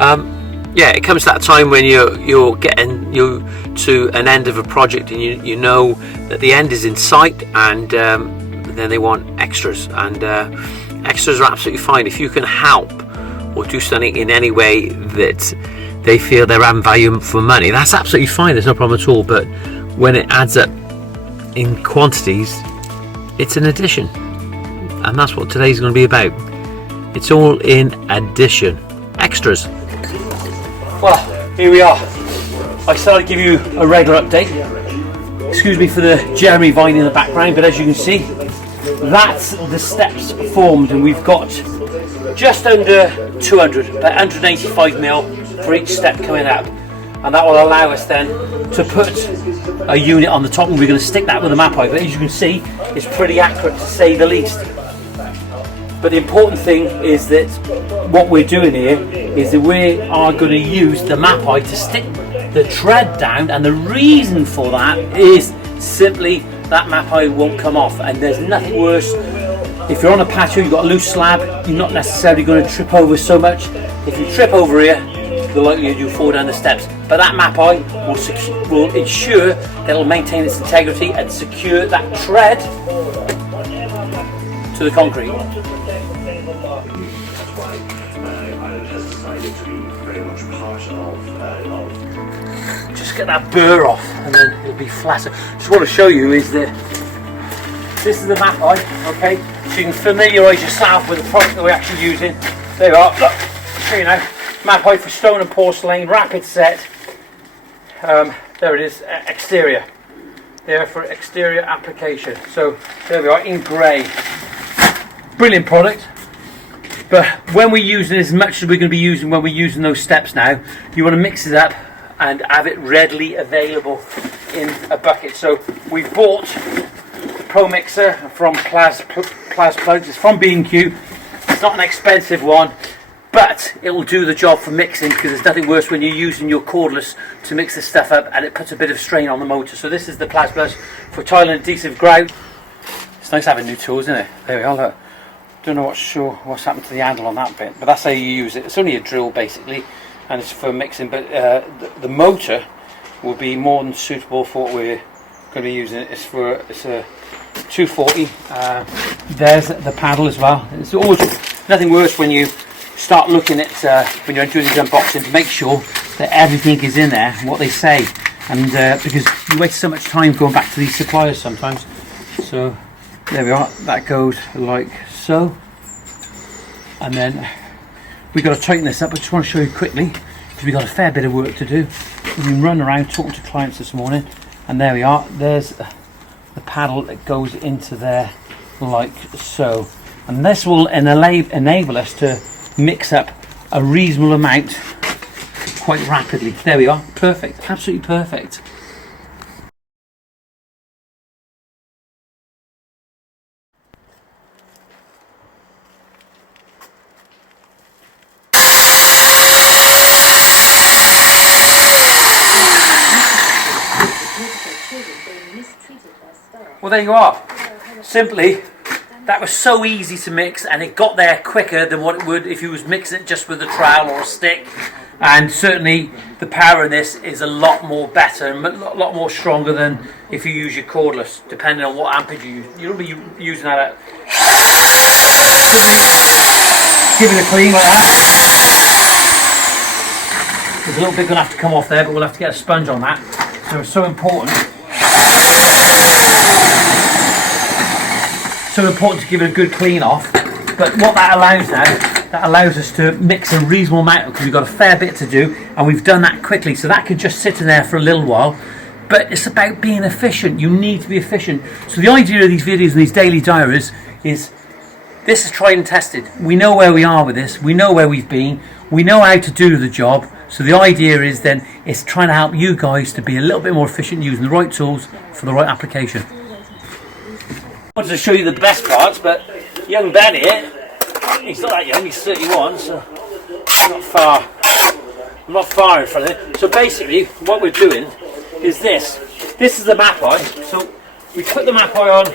am. Yeah, it comes to that time when you're getting to an end of a project, and you know that the end is in sight, and then they want extras, and extras are absolutely fine if you can help or do something in any way that they feel they're adding value for money. That's absolutely fine. There's no problem at all. But when it adds up in quantities, it's an addition, and that's what today's going to be about. It's all in addition, extras. Well, here we are. I started to give you a regular update. Excuse me for the Jeremy vine in the background, but as you can see, that's the steps formed, and we've got just under 200, about 185 mil for each step coming up, and that will allow us then to put a unit on the top, and we're going to stick that with a Mapei. But as you can see, it's pretty accurate to say the least. But the important thing is that what we're doing here is that we are going to use the Mapei to stick the tread down, and the reason for that is simply that Mapei won't come off. And there's nothing worse. If you're on a patio, you've got a loose slab, you're not necessarily going to trip over so much. If you trip over here, the likelihood you fall down the steps. But that Mapei will ensure that it'll maintain its integrity and secure that tread to the concrete. Just get that burr off, and then it'll be flatter. Just want to show you is that this is the Mapei, okay? So you can familiarise yourself with the product that we're actually using. There you are. Look, show you now. Mapei for stone and porcelain, rapid set. There it is, exterior. There for exterior application. So there we are in grey. Brilliant product. But when we're using as much as we're going to be using when we're using those steps now, you want to mix it up and have it readily available in a bucket. So we've bought the Pro Mixer from Plas Plugs. It's from B&Q. It's not an expensive one, but it will do the job for mixing, because there's nothing worse when you're using your cordless to mix this stuff up and it puts a bit of strain on the motor. So this is the Plas Plugs for tile and adhesive grout. It's nice having new tools, isn't it? There we are, look. Don't know what's happened to the handle on that bit, but that's how you use it. It's only a drill basically, and it's for mixing, but the motor will be more than suitable for what we're going to be using. It's a 240. There's the paddle as well. It's always nothing worse when you start looking at when you're doing these unboxings to make sure that everything is in there, what they say, and because you waste so much time going back to these suppliers sometimes. So there we are. That goes like so, and then we've got to tighten this up. I just want to show you quickly, because we've got a fair bit of work to do. We've been running around talking to clients this morning, and there we are. There's the paddle that goes into there like so, and this will enable us to mix up a reasonable amount quite rapidly. There we are. Perfect. Absolutely perfect. Well, there you are. Simply, that was so easy to mix, and it got there quicker than what it would if you was mixing it just with a trowel or a stick. And certainly the power in this is a lot more better and a lot more stronger than if you use your cordless, depending on what ampage you use. You'll be using that. Give it a clean like that. There's a little bit going to have to come off there, but we'll have to get a sponge on that. So it's so important. So important to give it a good clean off. But what that allows now, that allows us to mix a reasonable amount, because we've got a fair bit to do, and we've done that quickly. So that could just sit in there for a little while. But it's about being efficient. You need to be efficient. So the idea of these videos and these daily diaries is, this is tried and tested. We know where we are with this. We know where we've been. We know how to do the job. So the idea is then, it's trying to help you guys to be a little bit more efficient using the right tools for the right application. I wanted to show you the best parts, but young Ben here, he's not that young, he's 31, so I'm not far in front of it. So basically, what we're doing is this. This is the Mapei. So we put the Mapei on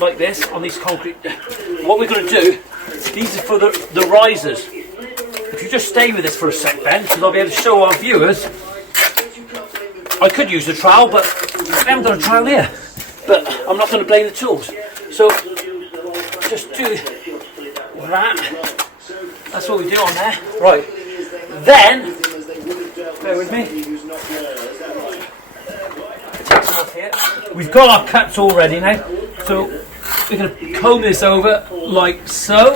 like this, on these concrete. What we're going to do, these are for the risers. If you just stay with this for a sec, Ben, because I'll be able to show our viewers. I could use a trowel, but I haven't got a trowel here. But I'm not going to blame the tools. So just do that. That's what we do on there. Right. Then, bear with me. Take some off here. We've got our cuts all ready now. So we're going to comb this over like so.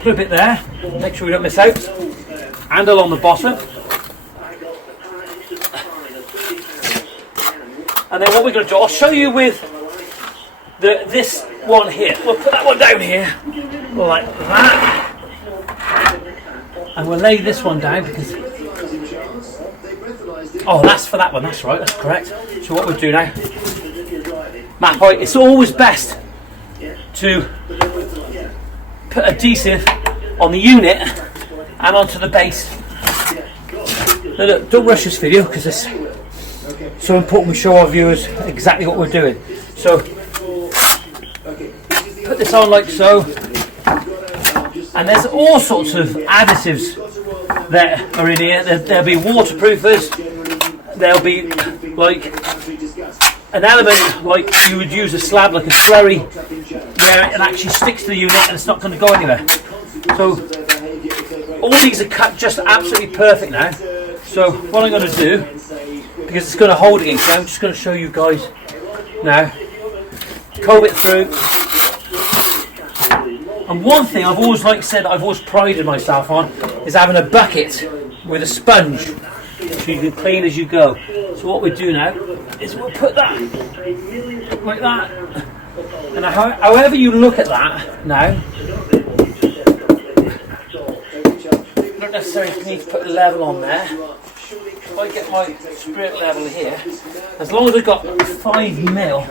Put a bit there. Make sure we don't miss out. Handle on the bottom. And then what we're going to do, I'll show you with this one here. We'll put that one down here, like that. And we'll lay this one down because... Oh, that's for that one, that's right, that's correct. So what we'll do now, Mapei, it's always best to put adhesive on the unit and onto the base. Now look, don't rush this video because it's so important we show our viewers exactly what we're doing. So put this on like so, and there's all sorts of additives that are in here. There'll be waterproofers, there'll be like an element like you would use a slab like a slurry where it actually sticks to the unit and it's not going to go anywhere. So all these are cut just absolutely perfect now. So what I'm going to do, because it's going to hold against it, I'm just going to show you guys now. Comb it through. And one thing I've always I've always prided myself on is having a bucket with a sponge so you can clean as you go. So what we do now is we'll put that like that. And however you look at that now, you don't necessarily need to put a level on there. If I get my spirit level here, as long as I've got 5mm,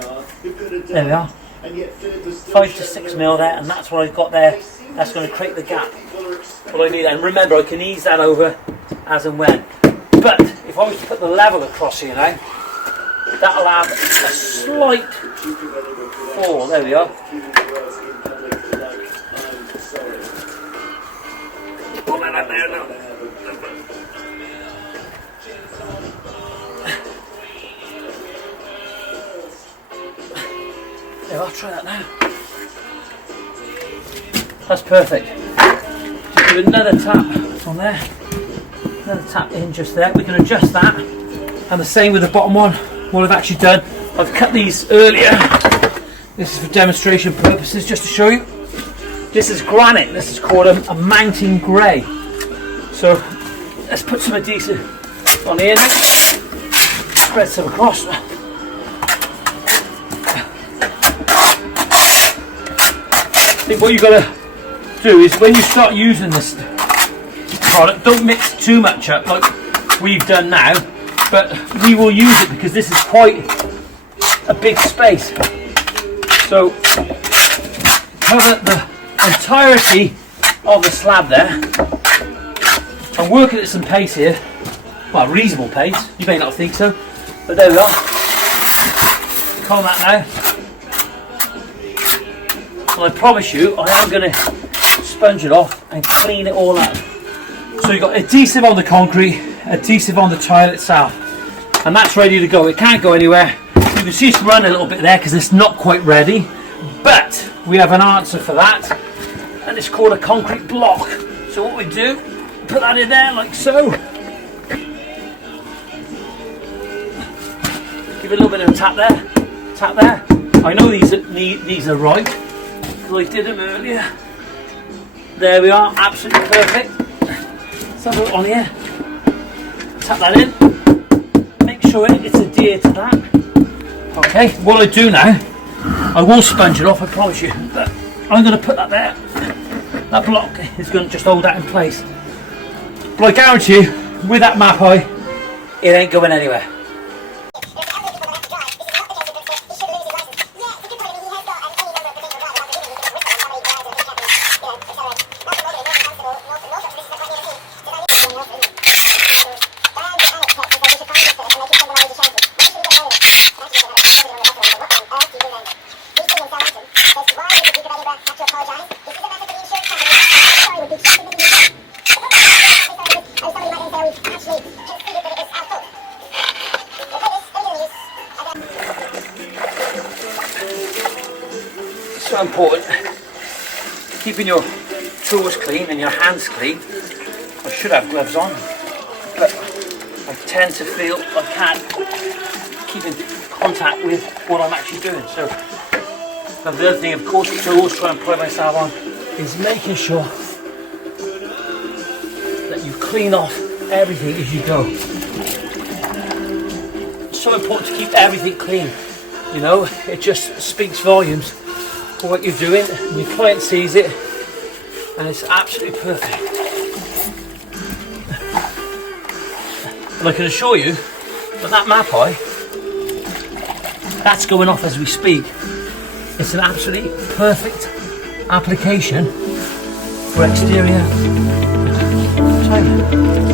there we are, 5 to 6mm there, and that's what I've got there. That's going to create the gap. What I need, and remember I can ease that over as and when. But if I was to put the level across here now, that'll have a slight fall. There we are. Put that up there now. Yeah, I'll try that now. That's perfect. Just do another tap on there. Another tap in just there. We can adjust that. And the same with the bottom one. What I've actually done, I've cut these earlier. This is for demonstration purposes, just to show you. This is granite. This is called a mountain grey. So let's put some adhesive on here now. Spread some across. I think what you've got to do is when you start using this product, don't mix too much up like we've done now, but we will use it because this is quite a big space. So cover the entirety of the slab there. I'm working at some pace here, well, reasonable pace, you may not think so, but there we are. Comb that now. And I promise you, I am going to sponge it off and clean it all up. So you've got adhesive on the concrete, adhesive on the tile itself, and that's ready to go. It can't go anywhere. You can see it's run a little bit there because it's not quite ready, but we have an answer for that, and it's called a concrete block. So what we do, put that in there like so. Give it a little bit of a tap there, tap there. I know these are right, because I did them earlier. There we are, absolutely perfect. Let's have a look on here. Tap that in. Make sure it's adhered to that. Okay, what I do now, I will sponge it off, I promise you. But I'm going to put that there. That block is going to just hold that in place. But I guarantee you, with that Mapei, it ain't going anywhere. That's why we have to apologize. This is a message of the insurance company. Sorry, we'll be important. Keeping your tools clean and your hands clean. I should have gloves on, but I tend to feel I can't keep in contact with what I'm actually doing. So, and the other thing, of course, which I always try and pride myself on, is making sure that you clean off everything as you go. It's so important to keep everything clean. You know, it just speaks volumes for what you're doing, and your client sees it, and it's absolutely perfect. And I can assure you that Mapei, that's going off as we speak. It's an absolutely perfect application for exterior timing.